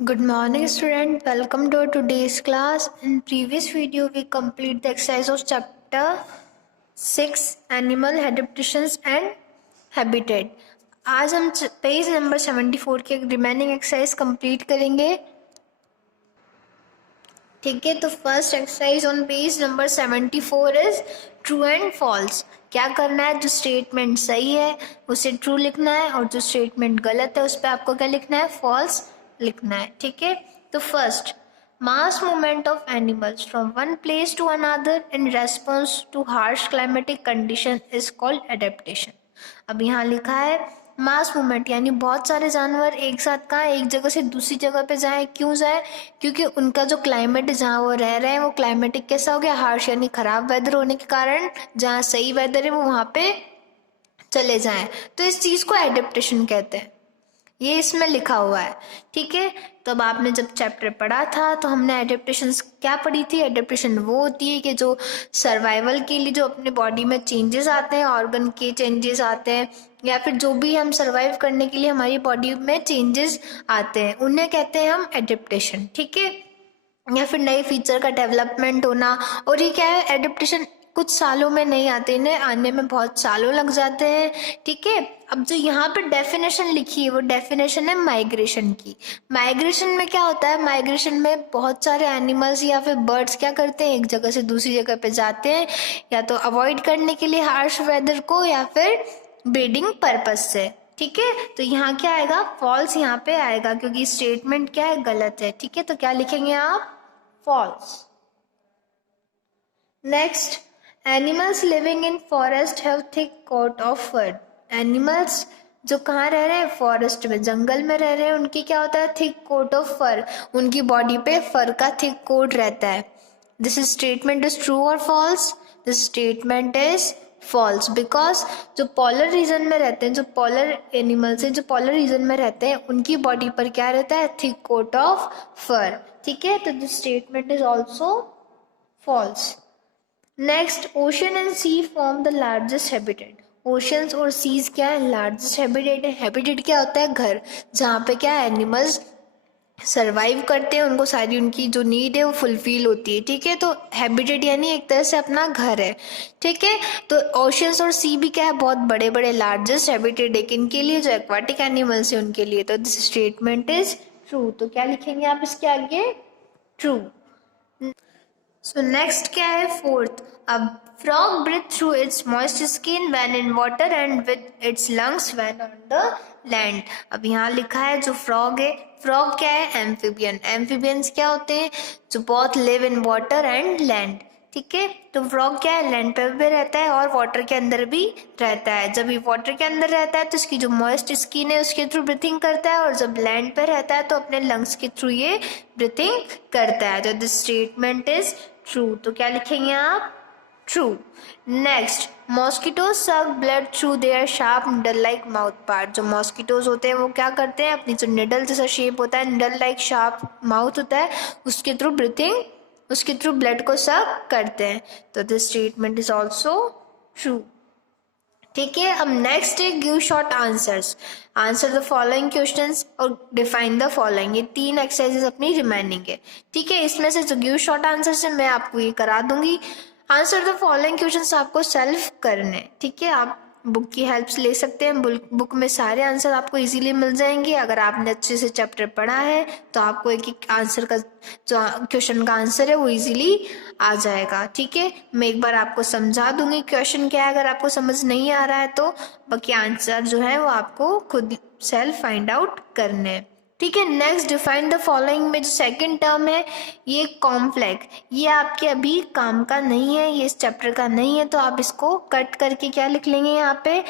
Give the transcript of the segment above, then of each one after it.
Good morning student, welcome to today's class. In previous video we complete the exercise of chapter 6 animal adaptations and habitat. आज हम page number 74 के remaining exercise complete करेंगे. ठीक है, तो first exercise on page number 74 is true and false. क्या करना है, जो स्टेटमेंट सही है उसे ट्रू लिखना है और जो स्टेटमेंट गलत है उस पर आपको क्या लिखना है, फॉल्स लिखना है. ठीक है, तो first, mass movement of animals from one place to another in response to harsh climatic condition is called adaptation. अब यहाँ लिखा है मास मूवमेंट यानी बहुत सारे जानवर एक साथ कहाँ एक जगह से दूसरी जगह पे जाए. क्यों जाए, क्योंकि उनका जो क्लाइमेट जहाँ वो रह रहे हैं वो क्लाइमेटिक कैसा हो गया, हार्श यानी खराब वेदर होने के कारण जहाँ सही वेदर है वो वहाँ पे चले जाएं. तो इस चीज़ को एडेप्टेशन कहते हैं, ये इसमें लिखा हुआ है. ठीक है, तो अब आपने जब चैप्टर पढ़ा था तो हमने एडेप्टेशन क्या पढ़ी थी. एडेप्टेशन वो होती है कि जो सर्वाइवल के लिए जो अपने बॉडी में चेंजेस आते हैं, ऑर्गन के चेंजेस आते हैं या फिर जो भी हम सर्वाइव करने के लिए हमारी बॉडी में चेंजेस आते हैं उन्हें कहते हैं हम एडेप्टेशन. ठीक है, या फिर नए फीचर का डेवलपमेंट होना. और ये क्या है, एडेप्टेशन कुछ सालों में नहीं आते, इन्हें आने में बहुत सालों लग जाते हैं. ठीक है, अब जो यहाँ पे डेफिनेशन लिखी है वो डेफिनेशन है माइग्रेशन की. माइग्रेशन में क्या होता है, माइग्रेशन में बहुत सारे एनिमल्स या फिर बर्ड्स क्या करते हैं, एक जगह से दूसरी जगह पे जाते हैं या तो अवॉइड करने के लिए हार्श वेदर को या फिर ब्रीडिंग पर्पज से. ठीक है, तो यहाँ क्या आएगा, फॉल्स यहाँ पे आएगा क्योंकि स्टेटमेंट क्या है, गलत है. ठीक है, तो क्या लिखेंगे आप, false. Next, animals living in forest have thick coat of fur. Animals जो कहाँ रह रहे हैं, फॉरेस्ट में, जंगल में रह रहे हैं, उनकी क्या होता है, थिक कोट ऑफ फर. उनकी बॉडी पे फर का थिक कोट रहता है. दिस स्टेटमेंट इज ट्रू और false. This statement is false because जो पॉलर रीजन में रहते हैं, जो पॉलर एनिमल्स हैं जो पॉलर रीजन में रहते हैं उनकी बॉडी पर क्या रहता है, थिक कोट ऑफ फर. ठीक है, तो this statement is also false. Next, ocean and sea form the largest habitat. Oceans और सीज क्या है, लार्जेस्ट हैबिटेट है. हैबिटेट क्या होता है, घर, जहाँ पे क्या एनिमल्स सरवाइव करते हैं, उनको सारी उनकी जो नीड है वो फुलफिल होती है. ठीक है, तो हैबिटेट यानी एक तरह से अपना घर है. ठीक है, तो ओशंस और सी भी क्या है, बहुत बड़े बड़े लार्जेस्ट हैबिटेट है किनके लिए, जो एक्वाटिक एनिमल्स है उनके लिए. तो दिस स्टेटमेंट इज ट्रू. तो क्या लिखेंगे आप इसके आगे, ट्रू. सो नेक्स्ट क्या है, फोर्थ, अब frog breathe through its moist skin when in water and with its lungs when on the land. अब यहाँ लिखा है जो फ्रॉग है, फ्रॉग क्या है, एम्फीबियन. एम्फीबियंस क्या होते हैं, जो बहुत live in water and land. ठीक है, तो फ्रॉग क्या है, लैंड पर भी रहता है और वाटर के अंदर भी रहता है. जब ये वाटर के अंदर रहता है तो इसकी जो मॉइस्ट स्किन है उसके थ्रू ब्रीथिंग करता है और जब लैंड पर रहता है तो अपने लंग्स के थ्रू ये ब्रीथिंग करता है. तो दिस स्टेटमेंट इज ट्रू. तो क्या लिखेंगे आप, ट्रू. नेक्स्ट, मॉस्किटोज सक blood through their sharp needle like mouth part. जो मॉस्किटोज होते हैं वो क्या करते हैं, अपनी जो निडल जैसा शेप होता है, निडल लाइक शार्प माउथ होता है, उसके थ्रू ब्रीथिंग, उसके थ्रू ब्लड को सक करते हैं. तो this statement is also true. ठीक है, अब नेक्स्ट है give short answers. Answer the following questions और डिफाइन द फॉलोइंग. ये 3 एक्सरसाइजेस अपनी रिमेनिंग है. ठीक है, इसमें से जो गिव शॉर्ट आंसर्स है मैं आपको ये करा दूंगी. आंसर द फॉलोइंग क्वेश्चंस आपको सेल्फ करने. ठीक है, आप बुक की हेल्प ले सकते हैं. बुक में सारे आंसर आपको इजीली मिल जाएंगे. अगर आपने अच्छे से चैप्टर पढ़ा है तो आपको एक एक आंसर का जो क्वेश्चन का आंसर है वो इजीली आ जाएगा. ठीक है, मैं एक बार आपको समझा दूंगी क्वेश्चन क्या है, अगर आपको समझ नहीं आ रहा है तो बाकी आंसर जो है वो आपको खुद सेल्फ फाइंड आउट करने हैं. ठीक है, नेक्स्ट, डिफाइन द फॉलोइंग में जो सेकंड टर्म है ये कॉम्प्लेक्स, ये आपके अभी काम का नहीं है, ये इस चैप्टर का नहीं है, तो आप इसको कट करके क्या लिख लेंगे, यहाँ पे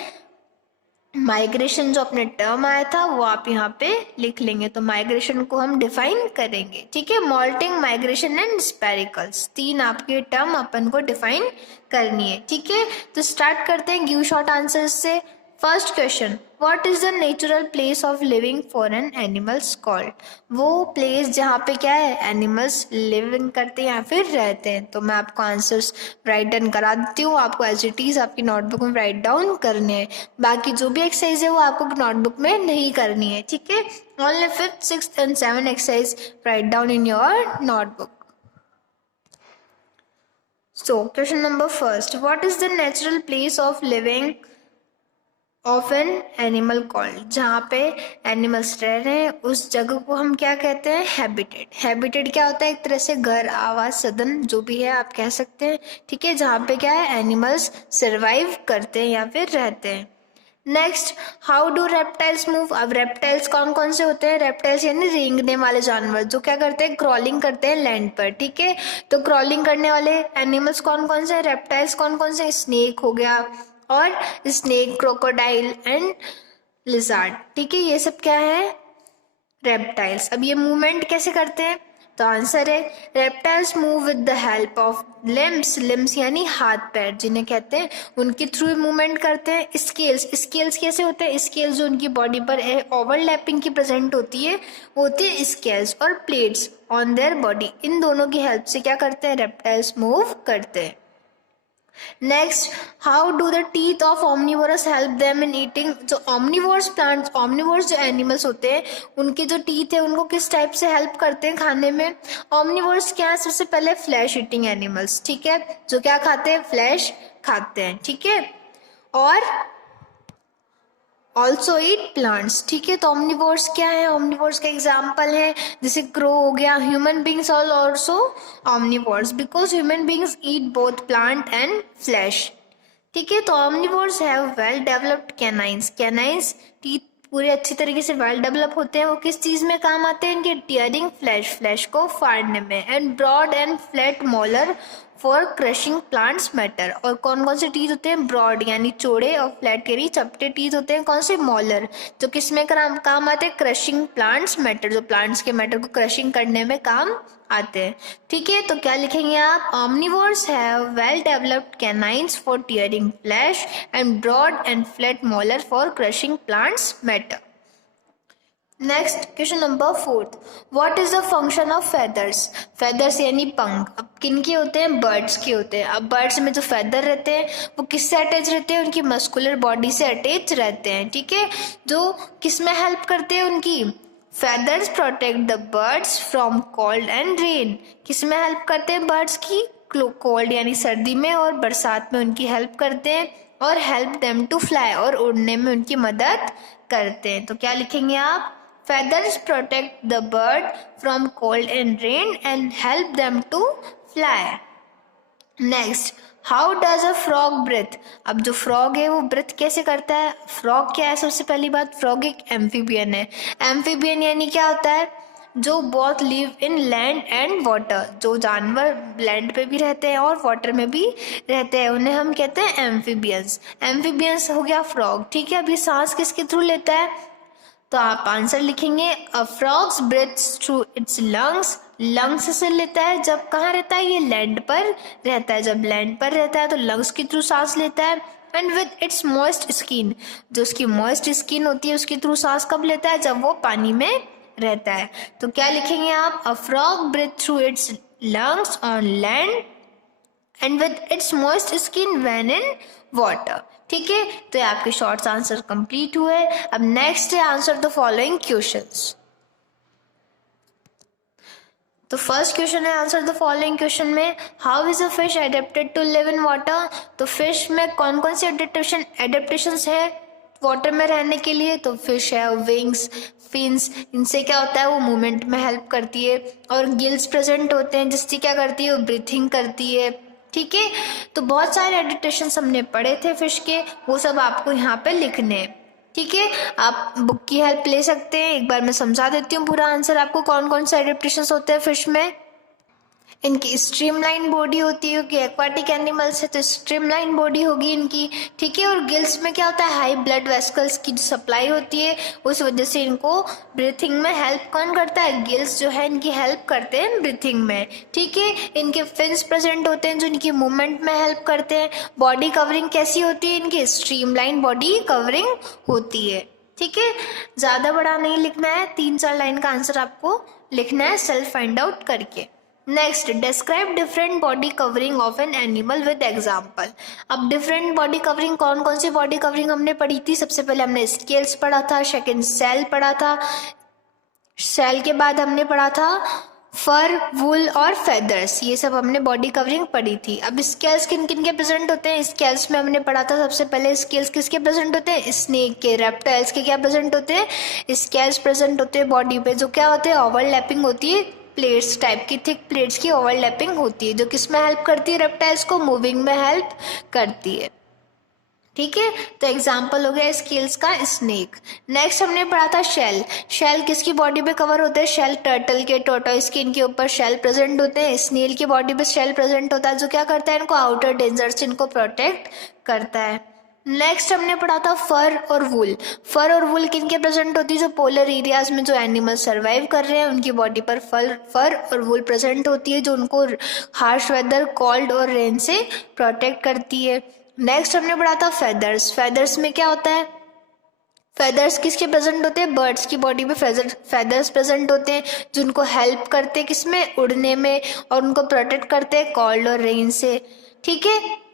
माइग्रेशन जो अपने टर्म आया था वो आप यहाँ पे लिख लेंगे. तो माइग्रेशन को हम डिफाइन करेंगे. ठीक है, मॉल्टिंग, माइग्रेशन एंड स्पेरिकल्स, 3 आपके टर्म अपन को डिफाइन करनी है. ठीक है, तो स्टार्ट करते हैं गिव शॉर्ट आंसर से. First question, what is the natural place of living for an animals called? वो प्लेस जहाँ पे क्या है, एनिमल्स लिविंग करते हैं या फिर रहते हैं। तो मैं आपको आंसर्स राइट डाउन करा देती हूँ, आपको एज इट इज आपकी नोटबुक में राइट डाउन करने हैं। बाकी जो भी एक्सरसाइज है वो आपको नोटबुक में नहीं करनी है, ठीक है। Only 5th, 6th and 7th exercise write down in your notebook. So question number first, what is the natural place of living of an animal called? जहाँ पे एनिमल्स रह रहे हैं उस जगह को हम क्या कहते हैं, हैबिटेट। हैबिटेट क्या होता है, एक तरह से घर, आवास, सदन, जो भी है आप कह सकते हैं, ठीक है, जहाँ पे क्या है, एनिमल्स सर्वाइव करते हैं या फिर रहते हैं। Next, how do reptiles move? अब रेप्टाइल्स कौन कौन से होते हैं? रेप्टाइल्स यानी रेंगने वाले जानवर जो क्या करते हैं, क्रॉलिंग करते हैं लैंड पर, ठीक है। तो क्रॉलिंग करने वाले एनिमल्स कौन कौन से हैं, रेप्टाइल्स कौन कौन से? स्नेक हो गया, और स्नेक, क्रोकोडाइल एंड लिजार्ड, ठीक है, ये सब क्या है, रेप्टाइल्स। अब ये मूवमेंट कैसे करते हैं? तो आंसर है, reptiles move with the help of limbs. Limbs यानी हाथ पैर जिन्हें कहते हैं, उनके थ्रू मूवमेंट करते हैं। स्केल्स, स्केल्स कैसे होते हैं? स्केल्स जो उनकी बॉडी पर ओवरलैपिंग की प्रेजेंट होती है वो होती है स्केल्स, और प्लेट्स ऑन देयर बॉडी, इन दोनों की हेल्प से क्या करते हैं, रेप्टाइल्स मूव करते हैं। Next, how do the teeth of omnivorous help them in eating? जो ऑमनिवोरस प्लांट्स, ऑमनिवोरस जो एनिमल्स होते हैं, उनके जो टीथ है उनको किस टाइप से हेल्प करते हैं खाने में? ऑमनिवोरस क्या है? सबसे पहले फ्लैश ईटिंग एनिमल्स, ठीक है, जो क्या खाते हैं, फ्लैश खाते हैं, ठीक है, और ऑल्सो ईट प्लांट्स, ठीक है। तो ऑमनिवोर्स क्या है? ऑमनिवोर्स का एग्जाम्पल है जैसे क्रो हो गया। Human beings are also omnivores because human beings eat both plant and flesh, ठीक है। तो omnivores have well developed canines. Canines teeth पूरे अच्छी तरीके से वेल डेवलप होते हैं। वो किस चीज में काम आते हैं? इनके टीयरिंग फ्लैश, फ्लैश को फाड़ने में। And broad and flat molar for crushing plants matter. और कौन कौन से टीथ होते हैं? ब्रॉड यानी चौड़े, और फ्लैट यानी चपटे टीथ होते हैं। कौन से? मोलर, जो किस में काम आते हैं? क्रशिंग प्लांट्स मैटर, जो प्लांट्स के मैटर को क्रशिंग करने में काम आते हैं, ठीक है। तो क्या लिखेंगे आप? Omnivores have well developed canines for tearing flesh and broad and flat molar for crushing plants matter. Next question number 4, what is the function of feathers? Feathers यानी पंख। अब किन के होते हैं? बर्ड्स के होते हैं। अब बर्ड्स में जो फेदर रहते हैं वो किससे अटैच रहते हैं? उनकी मस्कुलर बॉडी से अटैच रहते हैं, ठीक है, जो किस में हेल्प करते हैं उनकी? Feathers protect the birds from cold and rain. किस में हेल्प करते हैं बर्ड्स की? कोल्ड यानी सर्दी में, और बरसात में उनकी हेल्प करते हैं। और हेल्प देम टू फ्लाई, और उड़ने में उनकी मदद करते हैं। तो क्या लिखेंगे आप? Feathers protect the bird from cold and rain and help them to fly. Next, how does a frog breathe? अब जो frog है वो breath कैसे करता है? frog क्या है? सबसे पहली बात, frog एक amphibian है। amphibian यानी क्या होता है? जो both live in land and water, जो जानवर लैंड पे भी रहते हैं और वाटर में भी रहते हैं, उन्हें हम कहते हैं एम्फीबियंस। एम्फीबियंस हो गया फ्रॉग, ठीक है। अब ये सांस किसके थ्रू लेता है? तो आप आंसर लिखेंगे, a frogs breathes through its lungs. Lungs से लेता है, जब कहाँ रहता है? ये लैंड पर रहता है। जब लैंड पर रहता है तो लंग्स के थ्रू सांस लेता है। And with its moist skin, जो उसकी मॉइस्ट स्किन होती है उसके थ्रू सांस कब लेता है? जब वो पानी में रहता है। तो क्या लिखेंगे आप? A frog breathe through its lungs on land and with its moist skin when in water, ठीक है। तो ये आपके शॉर्ट्स आंसर कंप्लीट हुए। अब नेक्स्ट है आंसर द फॉलोइंग क्वेश्चंस। तो फर्स्ट क्वेश्चन है आंसर द फॉलोइंग क्वेश्चन में, how is a fish adapted to live in water? तो फिश में कौन कौन सी एडेप्टेशंस है वाटर में रहने के लिए? तो फिश है विंग्स, फिन्स, इनसे क्या होता है? वो मूवमेंट में हेल्प करती है। और गिल्स प्रेजेंट होते हैं जिससे क्या करती है? वो ब्रीथिंग करती है, ठीक है। तो बहुत सारे एडिटेशंस हमने पढ़े थे फिश के, वो सब आपको यहाँ पे लिखने हैं, ठीक है। आप बुक की हेल्प ले सकते हैं। एक बार मैं समझा देती हूँ पूरा आंसर आपको, कौन कौन से एडिटेशंस होते हैं फिश में। इनकी स्ट्रीमलाइन बॉडी होती है, क्योंकि एक्वाटिक एनिमल्स है तो स्ट्रीमलाइन बॉडी होगी इनकी, ठीक है। और गिल्स में क्या होता है, हाई ब्लड वेसल्स की सप्लाई होती है, उस वजह से इनको ब्रीथिंग में हेल्प कौन करता है, गिल्स जो है इनकी हेल्प करते हैं ब्रीथिंग में, ठीक है। इनके फिन्स प्रेजेंट होते हैं जो इनकी मूवमेंट में हेल्प करते हैं। बॉडी कवरिंग कैसी होती है इनकी, स्ट्रीमलाइन बॉडी कवरिंग होती है, ठीक है। ज़्यादा बड़ा नहीं लिखना है, 3-4 लाइन का आंसर आपको लिखना है सेल्फ फाइंड आउट करके। Next, describe different body covering of an animal with example. अब डिफरेंट बॉडी कवरिंग, कौन कौन सी बॉडी कवरिंग हमने पढ़ी थी, सबसे पहले हमने स्केल्स पढ़ा था, सेकंड सेल पढ़ा था, सेल के बाद हमने पढ़ा था फर, वुल और फेदर्स, ये सब हमने बॉडी कवरिंग पढ़ी थी। अब स्केल्स किन किन के प्रेजेंट होते हैं, स्केल्स में हमने पढ़ा था सबसे पहले स्केल्स किसके प्रेजेंट होते हैं, स्नेक के, रेप्टाइल्स के क्या प्रेजेंट होते हैं, स्केल्स प्रेजेंट होते हैं बॉडी पे, जो क्या होते हैं, ओवरलैपिंग होती है, प्लेट्स टाइप की, थिक प्लेट्स की ओवरलैपिंग होती है, जो किस में हेल्प करती है, रेप्टाइल्स को मूविंग में हेल्प करती है, ठीक है। तो एग्जाम्पल हो गया स्केल्स का स्नेक। नेक्स्ट हमने पढ़ा था शेल। शेल किसकी बॉडी पे कवर होते हैं, शेल टर्टल के, टोर्टोइस के, इनके ऊपर शेल प्रेजेंट होते हैं। स्नेल की बॉडी पे शेल प्रेजेंट होता है, जो क्या करता है, इनको आउटर डेंजर से इनको प्रोटेक्ट करता है। नेक्स्ट हमने पढ़ा था फर और वुल। फर और वुल किनके प्रेजेंट होती है, जो पोलर एरियाज में जो एनिमल सर्वाइव कर रहे हैं उनकी बॉडी पर फर और वुल प्रेजेंट होती है, जो उनको हार्श वेदर, कोल्ड और रेन से प्रोटेक्ट करती है। नेक्स्ट हमने पढ़ा था फेदर्स। फेदर्स में क्या होता है, फेदर्स किसके प्रेजेंट होते हैं, बर्ड्स की बॉडी में फेदर्स प्रेजेंट होते हैं, जो उनको हेल्प करते हैं किसमें, उड़ने में, और उनको प्रोटेक्ट करते हैं कोल्ड और रेन से, ठीक है।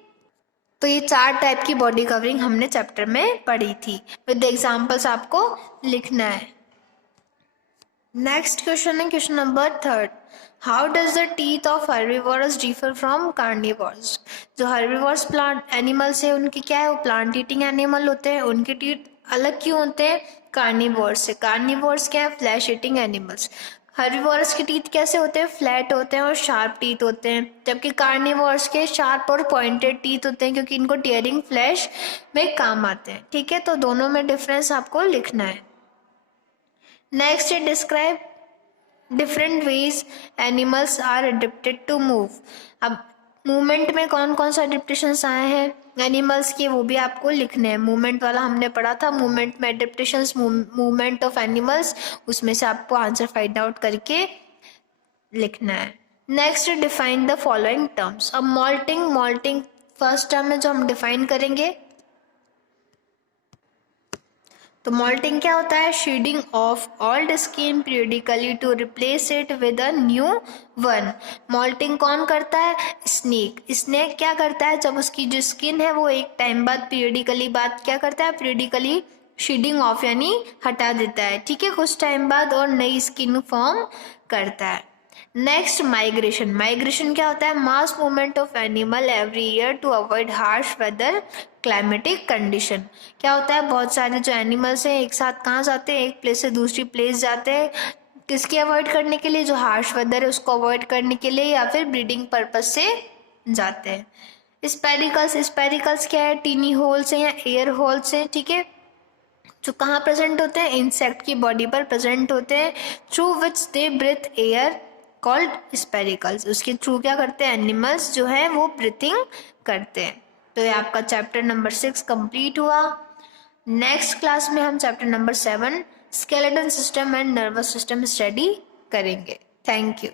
तो ये 4 टाइप की बॉडी कवरिंग हमने चैप्टर में पढ़ी थी, विद एग्जांपल्स आपको लिखना है। नेक्स्ट क्वेश्चन है question number 3, how does the teeth of herbivorous differ from carnivorous. जो हर्बीवोरस प्लांट एनिमल्स है उनकी क्या है, वो प्लांट ईटिंग एनिमल होते हैं, उनके टीथ अलग क्यों होते हैं कार्निवोरस से। कार्निवोरस क्या है, फ्लैश ईटिंग एनिमल्स। हर्बीवोरस के टीथ कैसे होते हैं, फ्लैट होते हैं और शार्प टीथ होते हैं, जबकि कार्निवोरस के शार्प और पॉइंटेड टीथ होते हैं, क्योंकि इनको टीयरिंग फ्लैश में काम आते हैं, ठीक है। तो दोनों में डिफरेंस आपको लिखना है। नेक्स्ट है describe different ways animals are adapted to move. अब मूवमेंट में कौन कौन सा अडेप्टेशंस आए हैं एनिमल्स के, वो भी आपको लिखने हैं। मूवमेंट वाला हमने पढ़ा था, मूवमेंट में अडेप्टेशंस, मूवमेंट ऑफ एनिमल्स, उसमें से आपको आंसर फाइंड आउट करके लिखना है। Next define the following terms. अब मॉल्टिंग फर्स्ट टर्म है जो हम डिफाइन करेंगे। तो मॉल्टिंग क्या होता है, shedding of old skin periodically to replace it with a new one. Moulting कौन करता है, स्नेक। स्नेक क्या करता है, जब उसकी जो स्किन है वो एक टाइम बाद पीरियडिकली क्या करता है, पीरियडिकली शेडिंग ऑफ यानी हटा देता है, ठीक है, कुछ टाइम बाद, और नई स्किन फॉर्म करता है। Next migration. माइग्रेशन क्या होता है, mass movement of animal every year to avoid harsh weather climatic condition. क्या होता है, बहुत सारे जो एनिमल्स हैं एक साथ कहाँ जाते हैं, एक प्लेस से दूसरी प्लेस जाते हैं, किसके अवॉइड करने के लिए, जो हार्श वेदर है उसको अवॉइड करने के लिए, या फिर ब्रीडिंग पर्पज से जाते हैं। स्पेरिकल्स क्या है, टीनी होल्स हैं या एयर होल्स हैं, ठीक है, जो कहाँ प्रेजेंट होते हैं, इंसेक्ट की बॉडी पर प्रेजेंट होते हैं, through which they breathe air called spiracles. उसके थ्रू क्या करते हैं एनिमल्स जो है वो ब्रीथिंग करते हैं। तो ये आपका चैप्टर नंबर 6 कंप्लीट हुआ। नेक्स्ट क्लास में हम chapter number 7 skeleton system and nervous system study करेंगे। Thank you.